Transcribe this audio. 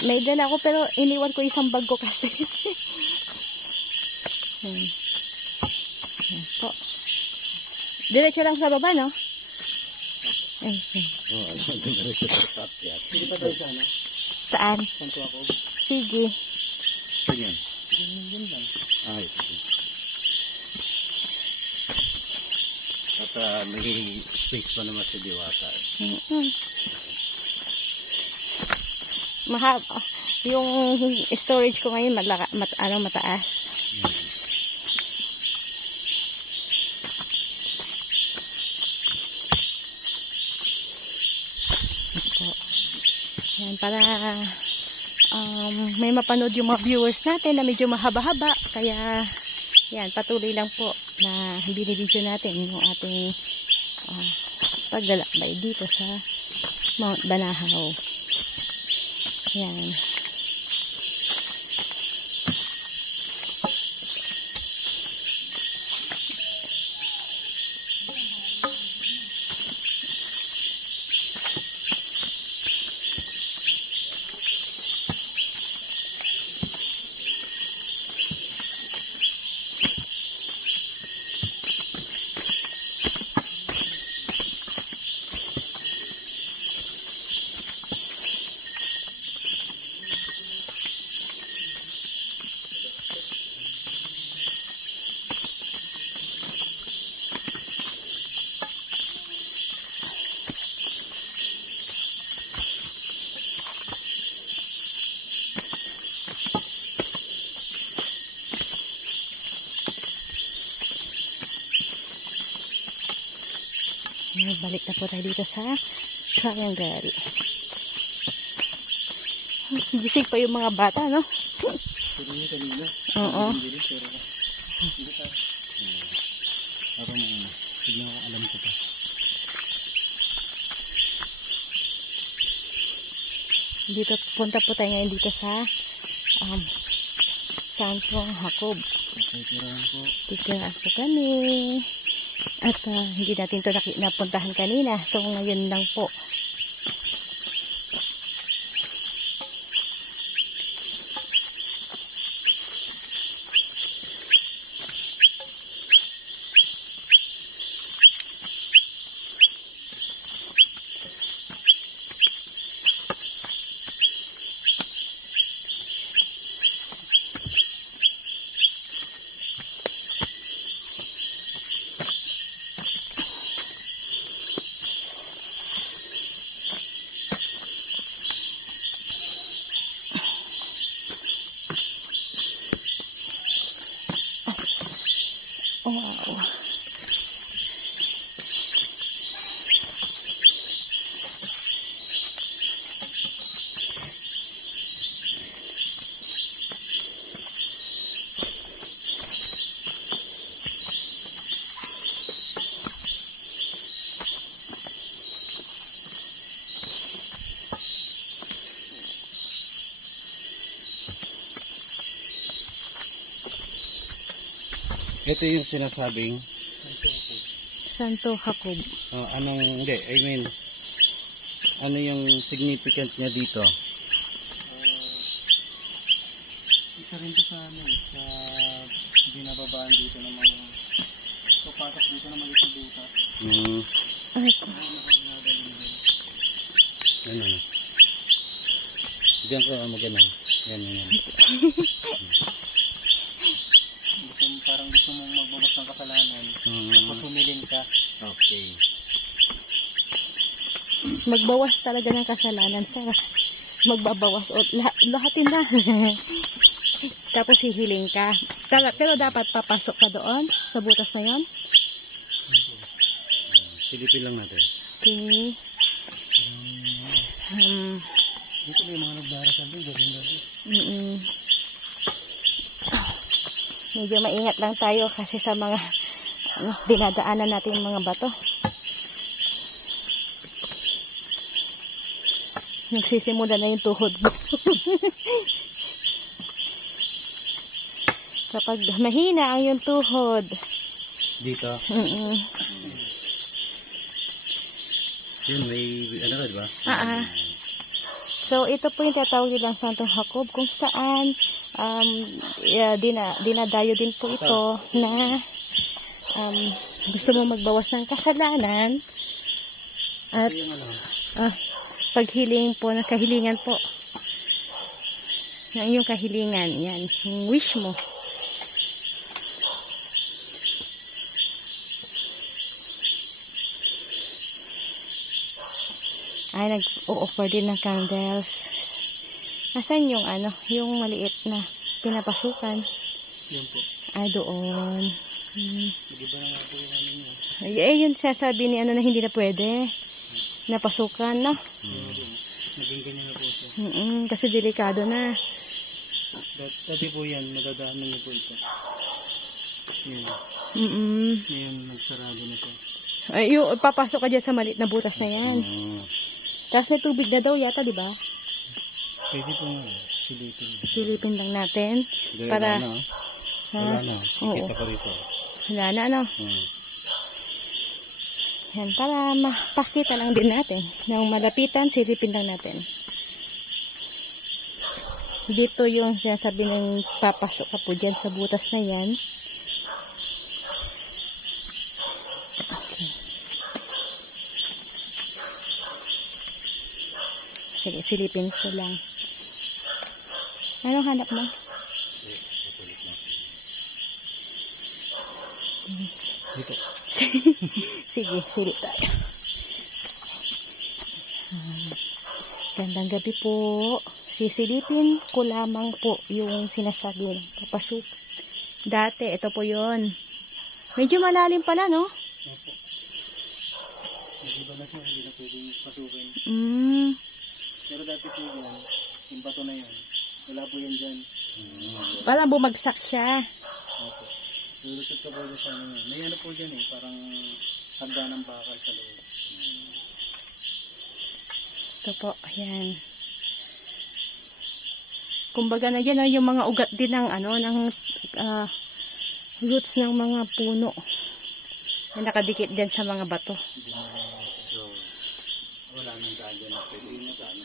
May dala ko pero iniwan ko isang bag ko kasi. Yan po. Diretso lang sa baba, no? Oo, diretso sa top yan. Sige pa tayo sana. Saan? Saan po ako? Sige. Saan yan? Yun lang. Ay, sige. At may space pa naman sa Diwata. Mahaba. Yung storage ko ngayon mataas. Yan, para may mapanood yung mga viewers natin na medyo mahaba-haba. Kaya yan, patuloy lang po na binibidyo natin yung ating paglalakbay dito sa Mount Banahaw. Yan. Balik na po tayo dito sa triangle. Gising pa yung mga bata, no? Pero yung kanina. Oo. Hindi pa. Ako na ano. Tignan ko, alam ko pa. Dito, punta po tayo ngayon dito sa Santong Jacob. Okay, tirahan po. Titiraan po kami. At hindi natin ito napuntahan kanina. So ngayon lang po. Wow. Ito yung sinasabing Santo Jacob. Anong, hindi, I mean, ano yung significant niya dito? Isa rin to sa, sa binababaan dito ng mga papatak dito ng mga butas. Ay ko. Ano? Diyan ko magano. Yan. Parang gusto mong magbawas ng kasalanan. Tapos humilin ka. Okay. Magbawas talaga ng kasalanan, sir. Magbabawas o lahatin na. Tapos hihiling ka. Pero dapat papasok ka doon sa butas na yan. Silipin lang natin. Okay. Dito may mga nagdarasal din. Medyo maingat lang tayo kasi sa mga dinadaanan natin yung mga bato. Nagsisimula na yung tuhod mo. Kapag mahina ang yung tuhod. Dito? Yun, may ano ka, diba? So, ito po yung tatawag nilang Santong Jacob, kung saan dinadayo din po ito na gusto mo magbawas ng kasalanan at Ito yung ano, paghiling po ng kahilingan po. Yung iyong kahilingan, yan, yung wish mo. Ay, nag-o-offer din ng candles. Asan yung ano, yung maliit na pinapasukan? yan po. Ay, doon. Nag-iba na nga po yung ano niya. Ay, yun sasabi ni ano na hindi na pwede. Napasukan, no? Naging ganyan na po siya. Kasi delikado na. Dati po yan, madadaanan niyo po ito. Yan. Ngayon, nagsarado na siya. Ay, yung papasok ka dyan sa maliit na butas na yan. Tapos may tubig na daw yata, di ba? Pwede po nga, silipin. Silipin lang natin. Para, Wala na. Oo. Kita pa rito. Wala na, ano? Yan, para mapakita lang din natin. Nang malapitan, silipin lang natin. Dito yung sinasabi ng papasok ka po dyan sa butas na yan. Okay. Sige, silipin ko lang. Anong hanap mo? Dito. Sige, silip tayo. Gandang gabi po. Sisilipin ko lamang po yung sinasabi ng papasok. Dati, ito po yon. Medyo malalim pala, no? Opo. Nag-iba na siya, hindi na pwedeng pasukin. Pero dati po yan, yung bato na yan, wala po yan dyan. Parang bumagsak siya. Opo. Lulusot ka po dyan sa ano yan. May ano po dyan eh, parang handa ng bakal sa loob. Ito po, ayan. Kumbaga na yan, yung mga ugat din ng ano, ng roots ng mga puno. Na nakadikit din sa mga bato. So, wala nang daan dyan na pwede na daan.